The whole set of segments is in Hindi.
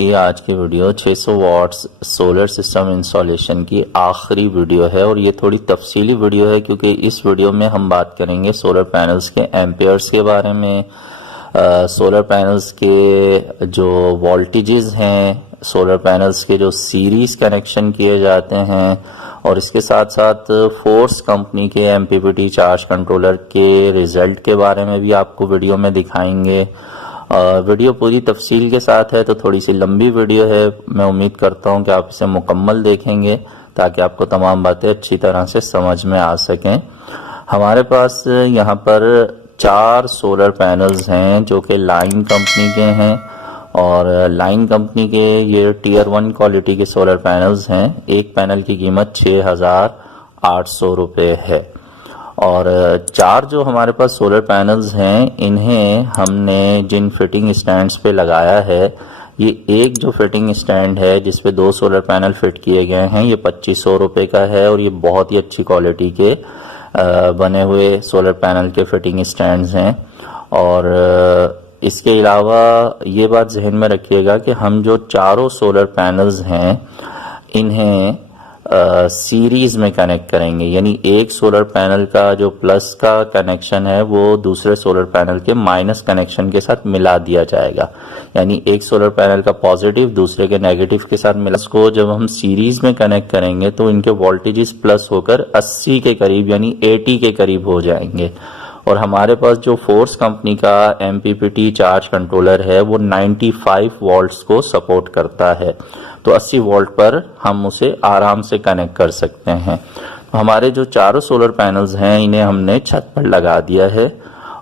ये आज की video 600 watts solar system installation की आखिरी वीडियो है और ये थोड़ी तफसीली वीडियो है क्योंकि इस वीडियो में हम बात करेंगे सोलर पैनल्स के एम्पेयर्स के बारे में, सोलर पैनल्स के जो वोल्टेजेस हैं, सोलर पैनल्स के जो सीरीज कनेक्शन किए जाते हैं और इसके साथ साथ फोर्स कंपनी के एमपीपीटी चार्ज कंट्रोलर के रिजल्ट के बारे में भी आपको वीडियो में दिखाएंगे। वीडियो पूरी तफसील के साथ है तो थोड़ी सी लंबी वीडियो है। मैं उम्मीद करता हूं कि आप इसे मुकम्मल देखेंगे ताकि आपको तमाम बातें अच्छी तरह से समझ में आ सकें। हमारे पास यहाँ पर 4 सोलर पैनल्स हैं जो कि लाइन कंपनी के हैं और लाइन कंपनी के ये टियर 1 क्वालिटी के सोलर पैनल्स हैं। एक पैनल की कीमत 6,800 रुपये है और 4 जो हमारे पास सोलर पैनल्स हैं इन्हें हमने जिन फिटिंग स्टैंड्स पे लगाया है, ये एक जो फिटिंग स्टैंड है जिस पे 2 सोलर पैनल फिट किए गए हैं ये 2500 रुपये का है और ये बहुत ही अच्छी क्वालिटी के बने हुए सोलर पैनल के फिटिंग स्टैंड्स हैं। और इसके अलावा ये बात जहन में रखिएगा कि हम जो चारों सोलर पैनल्स हैं इन्हें सीरीज में कनेक्ट करेंगे, यानी एक सोलर पैनल का जो प्लस का कनेक्शन है वो दूसरे सोलर पैनल के माइनस कनेक्शन के साथ मिला दिया जाएगा। यानी एक सोलर पैनल का पॉजिटिव दूसरे के नेगेटिव के साथ मिला, इसको जब हम सीरीज में कनेक्ट करेंगे तो इनके वोल्टेजेस प्लस होकर 80 के करीब यानी 80 के करीब हो जाएंगे। और हमारे पास जो फोर्स कंपनी का एमपीपीटी चार्ज कंट्रोलर है वो 95 वोल्ट्स को सपोर्ट करता है, तो 80 वोल्ट पर हम उसे आराम से कनेक्ट कर सकते हैं। तो हमारे जो चारों सोलर पैनल्स हैं इन्हें हमने छत पर लगा दिया है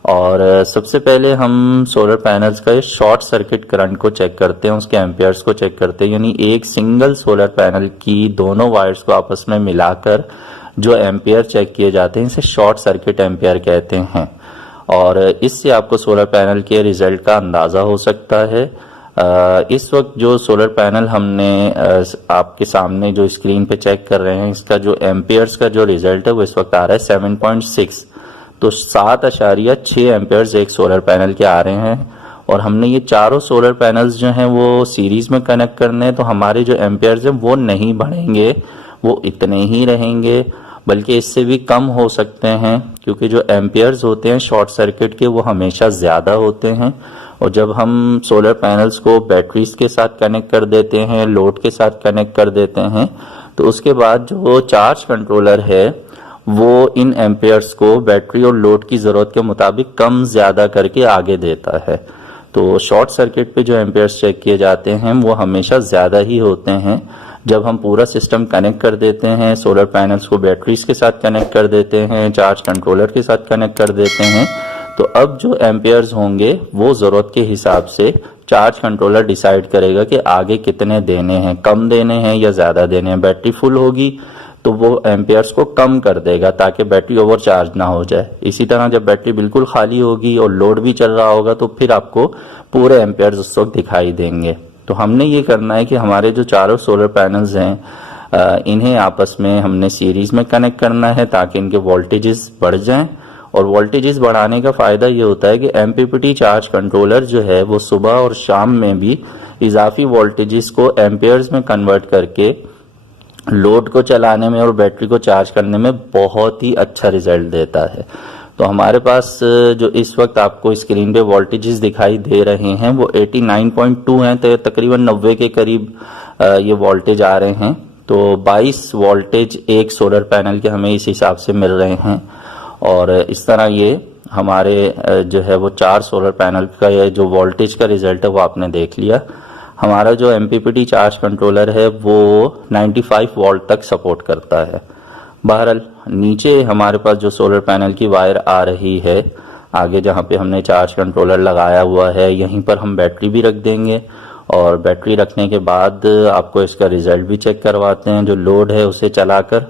और सबसे पहले हम सोलर पैनल्स का शॉर्ट सर्किट करंट को चेक करते हैं, उसके एम्पियर्स को चेक करते हैं। यानी एक सिंगल सोलर पैनल की दोनों वायर्स को आपस में मिलाकर जो एम्पियर चेक किए जाते हैं इसे शॉर्ट सर्किट एम्पियर कहते हैं और इससे आपको सोलर पैनल के रिजल्ट का अंदाज़ा हो सकता है। इस वक्त जो सोलर पैनल हमने आपके सामने जो स्क्रीन पे चेक कर रहे हैं इसका जो एम्पियर्स का जो रिजल्ट है वो इस वक्त आ रहा है 7.6, तो 7.6 एम्पियर्स एक सोलर पैनल के आ रहे हैं। और हमने ये चारों सोलर पैनल्स जो हैं वो सीरीज में कनेक्ट करने हैं, तो हमारे जो एम्पियर्स हैं वो नहीं बढ़ेंगे, वो इतने ही रहेंगे, बल्कि इससे भी कम हो सकते हैं क्योंकि जो एम्पियर्स होते हैं शॉर्ट सर्किट के वो हमेशा ज़्यादा होते हैं। और जब हम सोलर पैनल्स को बैटरीज के साथ कनेक्ट कर देते हैं, लोड के साथ कनेक्ट कर देते हैं, तो उसके बाद जो चार्ज कंट्रोलर है वो इन एम्पियर्स को बैटरी और लोड की ज़रूरत के मुताबिक कम ज़्यादा करके आगे देता है। तो शॉर्ट सर्किट पे जो एम्पियर्स चेक किए जाते हैं वो हमेशा ज़्यादा ही होते हैं। जब हम पूरा सिस्टम कनेक्ट कर देते हैं, सोलर पैनल्स को बैटरीज के साथ कनेक्ट कर देते हैं, चार्ज कंट्रोलर के साथ कनेक्ट कर देते हैं, तो अब जो एम्पियर्स होंगे वो ज़रूरत के हिसाब से चार्ज कंट्रोलर डिसाइड करेगा कि आगे कितने देने हैं, कम देने हैं या ज़्यादा देने हैं। बैटरी फुल होगी तो वो एम्पियर्स को कम कर देगा ताकि बैटरी ओवर चार्ज ना हो जाए। इसी तरह जब बैटरी बिल्कुल खाली होगी और लोड भी चल रहा होगा तो फिर आपको पूरे एम्पियर्स उस वक्त दिखाई देंगे। तो हमने ये करना है कि हमारे जो चारों सोलर पैनल्स हैं इन्हें आपस में हमने सीरीज में कनेक्ट करना है ताकि इनके वोल्टेजेस बढ़ जाएं। और वोल्टेजेस बढ़ाने का फ़ायदा ये होता है कि एमपीपीटी चार्ज कंट्रोलर जो है वो सुबह और शाम में भी इजाफी वोल्टेजेस को एम्पियर्स में कन्वर्ट करके लोड को चलाने में और बैटरी को चार्ज करने में बहुत ही अच्छा रिजल्ट देता है। तो हमारे पास जो इस वक्त आपको स्क्रीन पे वोल्टेजेस दिखाई दे रहे हैं वो 89.2 हैं, तो तकरीबन 90 के करीब ये वोल्टेज आ रहे हैं। तो 22 वोल्टेज एक सोलर पैनल के हमें इस हिसाब से मिल रहे हैं और इस तरह ये हमारे जो है वो 4 सोलर पैनल का ये जो वोल्टेज का रिजल्ट है वो आपने देख लिया। हमारा जो एमपीपीटी चार्ज कंट्रोलर है वो 95 वोल्ट तक सपोर्ट करता है। बहरहाल नीचे हमारे पास जो सोलर पैनल की वायर आ रही है आगे जहाँ पे हमने चार्ज कंट्रोलर लगाया हुआ है यहीं पर हम बैटरी भी रख देंगे और बैटरी रखने के बाद आपको इसका रिजल्ट भी चेक करवाते हैं जो लोड है उसे चलाकर,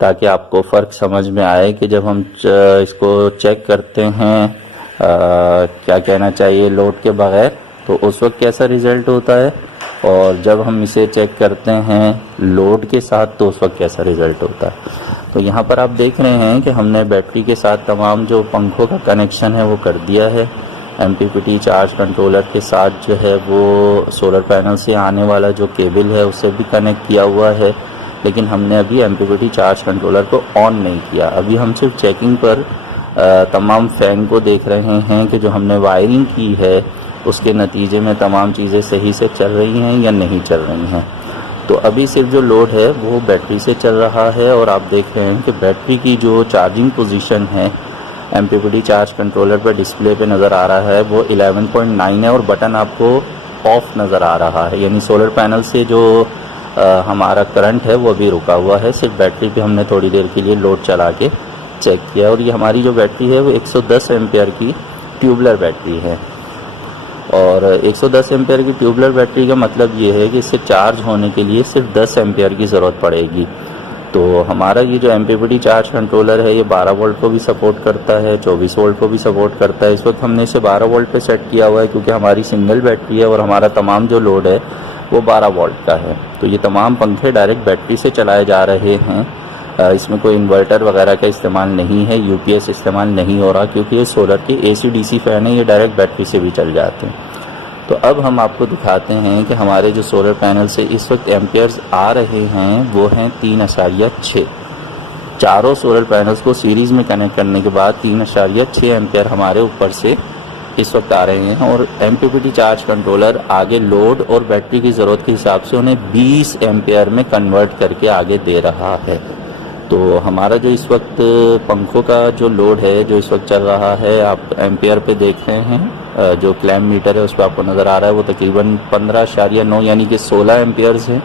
ताकि आपको फ़र्क समझ में आए कि जब हम इसको चेक करते हैं क्या कहना चाहिए लोड के बगैर तो उस वक्त कैसा रिजल्ट होता है और जब हम इसे चेक करते हैं लोड के साथ तो उस वक्त कैसा रिजल्ट होता है। तो यहाँ पर आप देख रहे हैं कि हमने बैटरी के साथ तमाम जो पंखों का कनेक्शन है वो कर दिया है MPPT चार्ज कंट्रोलर के साथ जो है वो सोलर पैनल से आने वाला जो केबल है उसे भी कनेक्ट किया हुआ है, लेकिन हमने अभी MPPT चार्ज कंट्रोलर को ऑन नहीं किया। अभी हम सिर्फ चेकिंग पर तमाम फ़ैन को देख रहे हैं कि जो हमने वायरिंग की है उसके नतीजे में तमाम चीज़ें सही से चल रही हैं या नहीं चल रही हैं। तो अभी सिर्फ जो लोड है वो बैटरी से चल रहा है और आप देख रहे हैं कि बैटरी की जो चार्जिंग पोजीशन है MPPT चार्ज कंट्रोलर पर डिस्प्ले पे नज़र आ रहा है वो 11.9 है और बटन आपको ऑफ नज़र आ रहा है, यानी सोलर पैनल से जो हमारा करंट है वो अभी रुका हुआ है। सिर्फ बैटरी पे हमने थोड़ी देर के लिए लोड चला के चेक किया और ये हमारी जो बैटरी है वो 110 एम्पेयर की ट्यूबलर बैटरी है। और 110 एम्पेयर की ट्यूबलर बैटरी का मतलब ये है कि इससे चार्ज होने के लिए सिर्फ 10 एम्पेयर की ज़रूरत पड़ेगी। तो हमारा ये जो MPPT चार्ज कंट्रोलर है ये 12 वोल्ट को भी सपोर्ट करता है, 24 वोल्ट को भी सपोर्ट करता है। इस वक्त हमने इसे 12 वोल्ट पे सेट किया हुआ है क्योंकि हमारी सिंगल बैटरी है और हमारा तमाम जो लोड है वो 12 वोल्ट का है। तो ये तमाम पंखे डायरेक्ट बैटरी से चलाए जा रहे हैं, इसमें कोई इन्वर्टर वगैरह का इस्तेमाल नहीं है, UPS इस्तेमाल नहीं हो रहा क्योंकि ये सोलर के AC/DC फ़ैन है, ये डायरेक्ट बैटरी से भी चल जाते हैं। तो अब हम आपको दिखाते हैं कि हमारे जो सोलर पैनल से इस वक्त एम्पेयर्स आ रहे हैं वो हैं 3.6। चारों सोलर पैनल्स को सीरीज़ में कनेक्ट करने के बाद 3.6 एम्पेयर हमारे ऊपर से इस वक्त आ रहे हैं और MPPT चार्ज कंट्रोलर आगे लोड और बैटरी की ज़रूरत के हिसाब से उन्हें 20 एम्पेयर में कन्वर्ट करके आगे दे रहा है। तो हमारा जो इस वक्त पंखों का जो लोड है जो इस वक्त चल रहा है आप एम्पेयर पे देख रहे हैं, जो क्लैम मीटर है उस पर आपको नज़र आ रहा है वो तकरीबन 15.9 यानी कि 16 एम्पेयर्स है।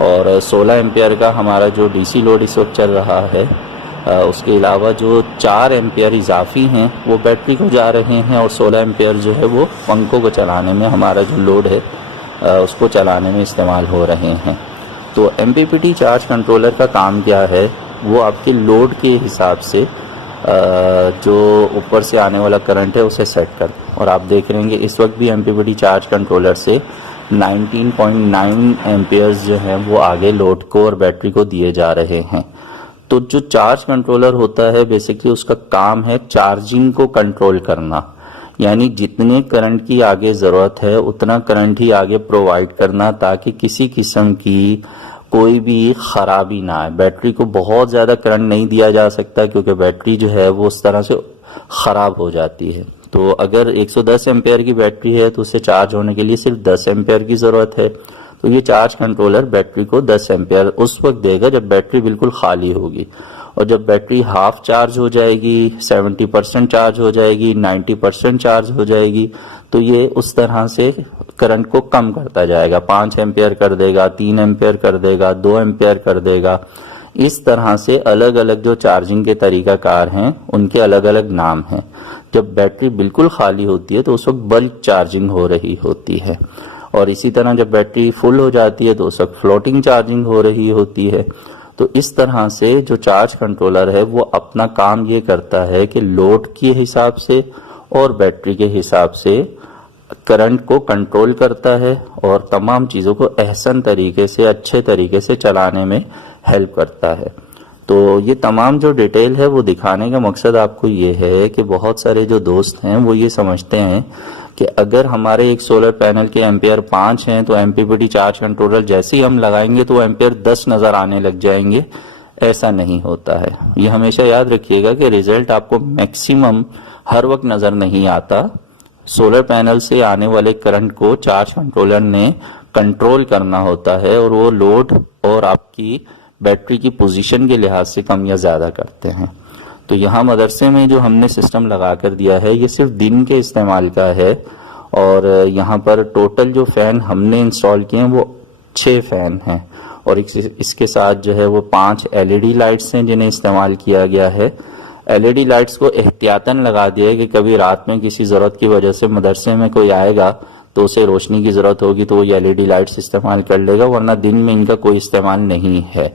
और 16 एम्पेयर का हमारा जो DC लोड इस वक्त चल रहा है उसके अलावा जो 4 एम्पेयर इजाफी हैं वो बैटरी को जा रहे हैं और 16 एम्पेयर जो है वो पंखों को चलाने में हमारा जो लोड है उसको चलाने में इस्तेमाल हो रहे हैं। तो MPPT चार्ज कंट्रोलर का काम क्या है, वो आपके लोड के हिसाब से जो ऊपर से आने वाला करंट है उसे सेट कर, और आप देख रहे हैं कि इस वक्त भी MPPT चार्ज कंट्रोलर से 19.9 एम्पेयर्स जो हैं वो आगे लोड को और बैटरी को दिए जा रहे हैं। तो जो चार्ज कंट्रोलर होता है बेसिकली उसका काम है चार्जिंग को कंट्रोल करना, यानी जितने करंट की आगे ज़रूरत है उतना करंट ही आगे प्रोवाइड करना ताकि किसी किस्म की कोई भी ख़राबी ना आए। बैटरी को बहुत ज़्यादा करंट नहीं दिया जा सकता क्योंकि बैटरी जो है वो उस तरह से ख़राब हो जाती है। तो अगर 110 एम्पेयर की बैटरी है तो उसे चार्ज होने के लिए सिर्फ 10 एम्पेयर की ज़रूरत है। तो ये चार्ज कंट्रोलर बैटरी को 10 एम्पेयर उस वक्त देगा जब बैटरी बिल्कुल खाली होगी, और जब बैटरी हाफ चार्ज हो जाएगी, 70% चार्ज हो जाएगी, 90% चार्ज हो जाएगी, तो ये उस तरह से करंट को कम करता जाएगा। 5 एम्पेयर कर देगा, 3 एम्पेयर कर देगा, 2 एम्पेयर कर देगा। इस तरह से अलग अलग जो चार्जिंग के तरीकाकार हैं उनके अलग अलग नाम हैं। जब बैटरी बिल्कुल खाली होती है तो उस वक्त बल्क चार्जिंग हो रही होती है, और इसी तरह जब बैटरी फुल हो जाती है तो उस वक्त फ्लोटिंग चार्जिंग हो रही होती है। तो इस तरह से जो चार्ज कंट्रोलर है वो अपना काम ये करता है कि लोड के हिसाब से और बैटरी के हिसाब से करंट को कंट्रोल करता है और तमाम चीज़ों को एहसन तरीके से अच्छे तरीके से चलाने में हेल्प करता है। तो ये तमाम जो डिटेल है वो दिखाने का मकसद आपको ये है कि बहुत सारे जो दोस्त हैं वो ये समझते हैं कि अगर हमारे एक सोलर पैनल के एम्पेयर 5 हैं तो MPPT चार्ज कंट्रोलर जैसे ही हम लगाएंगे तो एम्पेयर 10 नज़र आने लग जाएंगे। ऐसा नहीं होता है। ये हमेशा याद रखिएगा कि रिजल्ट आपको मैक्सिमम हर वक्त नज़र नहीं आता। सोलर पैनल से आने वाले करंट को चार्ज कंट्रोलर ने कंट्रोल करना होता है और वो लोड और आपकी बैटरी की पोजीशन के लिहाज से कम या ज़्यादा करते हैं। तो यहाँ मदरसे में जो हमने सिस्टम लगा कर दिया है ये सिर्फ दिन के इस्तेमाल का है, और यहाँ पर टोटल जो फ़ैन हमने इंस्टॉल किए हैं वो 6 फ़ैन हैं, और इसके साथ जो है वो 5 LED लाइट्स हैं जिन्हें इस्तेमाल किया गया है। LED लाइट्स को एहतियातन लगा दिया है कि कभी रात में किसी ज़रूरत की वजह से मदरसे में कोई आएगा तो उसे रोशनी की ज़रूरत होगी तो वो LED लाइट्स इस्तेमाल कर लेगा, वरना दिन में इनका कोई इस्तेमाल नहीं है।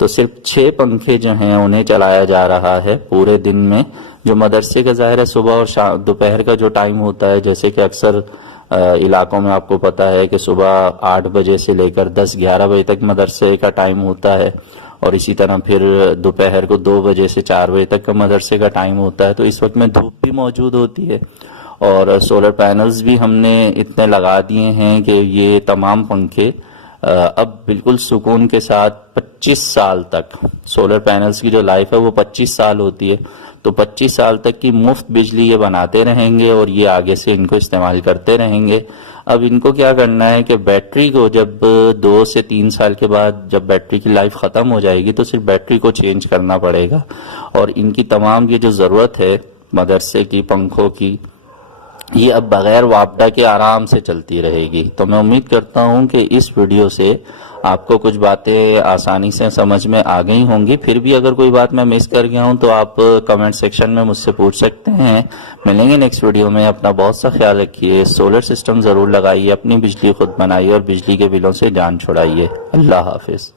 तो सिर्फ 6 पंखे जो हैं उन्हें चलाया जा रहा है पूरे दिन में। जो मदरसे का ज़ाहिर है सुबह और दोपहर का जो टाइम होता है, जैसे कि अक्सर इलाकों में आपको पता है कि सुबह 8 बजे से लेकर 10-11 बजे तक मदरसे का टाइम होता है, और इसी तरह फिर दोपहर को 2 बजे से 4 बजे तक का मदरसे का टाइम होता है। तो इस वक्त में धूप भी मौजूद होती है और सोलर पैनल्स भी हमने इतने लगा दिए हैं कि ये तमाम पंखे अब बिल्कुल सुकून के साथ 25 साल तक, सोलर पैनल्स की जो लाइफ है वो 25 साल होती है, तो 25 साल तक की मुफ्त बिजली ये बनाते रहेंगे और ये आगे से इनको इस्तेमाल करते रहेंगे। अब इनको क्या करना है कि बैटरी को जब 2 से 3 साल के बाद जब बैटरी की लाइफ ख़त्म हो जाएगी तो सिर्फ बैटरी को चेंज करना पड़ेगा और इनकी तमाम ये जो ज़रूरत है मदरसे की, पंखों की, ये अब बगैर वापडा के आराम से चलती रहेगी। तो मैं उम्मीद करता हूं कि इस वीडियो से आपको कुछ बातें आसानी से समझ में आ गई होंगी। फिर भी अगर कोई बात मैं मिस कर गया हूं तो आप कमेंट सेक्शन में मुझसे पूछ सकते हैं। मिलेंगे नेक्स्ट वीडियो में। अपना बहुत सा ख्याल रखिए। सोलर सिस्टम ज़रूर लगाइए, अपनी बिजली खुद बनाइए और बिजली के बिलों से जान छुड़ाइए। अल्लाह हाफिज़।